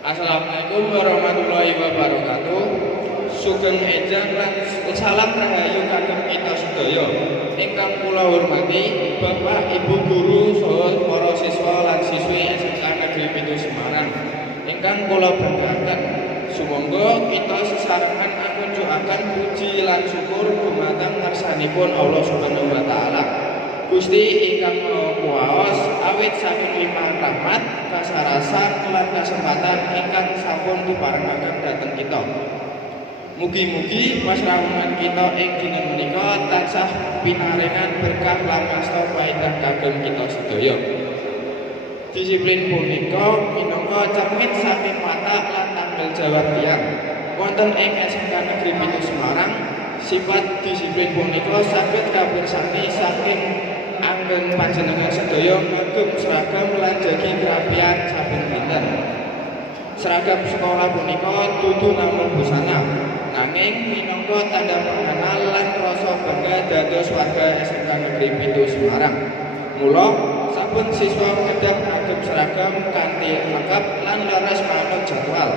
Assalamualaikum warahmatullahi wabarakatuh. Sugeng ejang lan salam rahayu kagem kita sedaya. Ingkang kula hormati Bapak Ibu guru saha para siswa lan siswi SMK Negeri 7 Semarang. Ingkang kula banggaken, sumangga kita sesarengan akunjukaken puji lan syukur dumateng ngarsanipun Allah Subhanahu wa taala. Gusti ingkang Maha Kuwaos awit saking limpah rahmat kasarasan lan kasempatan ingkang sampun diparengaken dhateng kita. Mugi-mugi masrawuhan kita ing dinten menika tansah pinaringan berkah lan kasta paedah kagem kita sedaya. Disiplin punika minangka cermin saking watak lan tanggung jawab tiyang. Wonten ing SMK Negeri 7 Semarang, sifat disiplin punika saged kapirsani saking anggen panjenengan sedaya ngagem seragam lan jagi kerapian saben dinten. Seragam sekolah punika dudu namung busana, nanging minangka tanda pengenal lan rasa bangga dados warga SMK Negeri 7 Semarang. Mula saben siswa kedah ngagem seragam kanthi lengkap lan leres manut jadwal.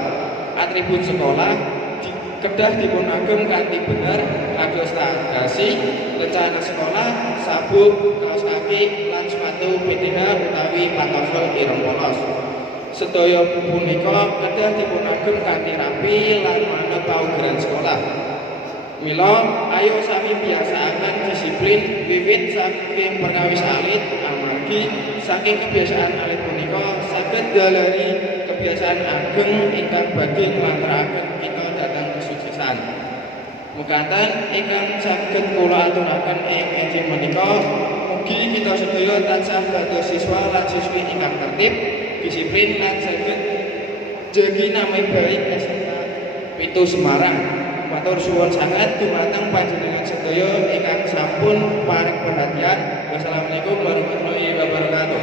Atribut sekolah kedah dipunagem kanthi bener kados tagasi, rencana sekolah, sabuk, kaos kaki, lan sepatu PTH utawi pantofel ireng polos. Sedaya punika kedah dipunagem kanthi rapi lan manut paugeran sekolah. Mila ayo sami biasaaken disiplin wiwit saking perkawis alit amargi saking kebiasaan alit punika saged dalari kebiasaan ageng ingkang badhe nglantaraken kita dhateng kesuksesan. Mukanten ingkang saged kula aturaken ing injil menika, mugi kita sedaya tansah dados siswa lan siswi ingkang tertib, disiplin lan saged jagi nami baik SMK 7 Semarang. Matur suwun sangat dumateng panjenengan sedaya ingkang sampun paring perhatian. Wassalamualaikum warahmatullahi wabarakatuh.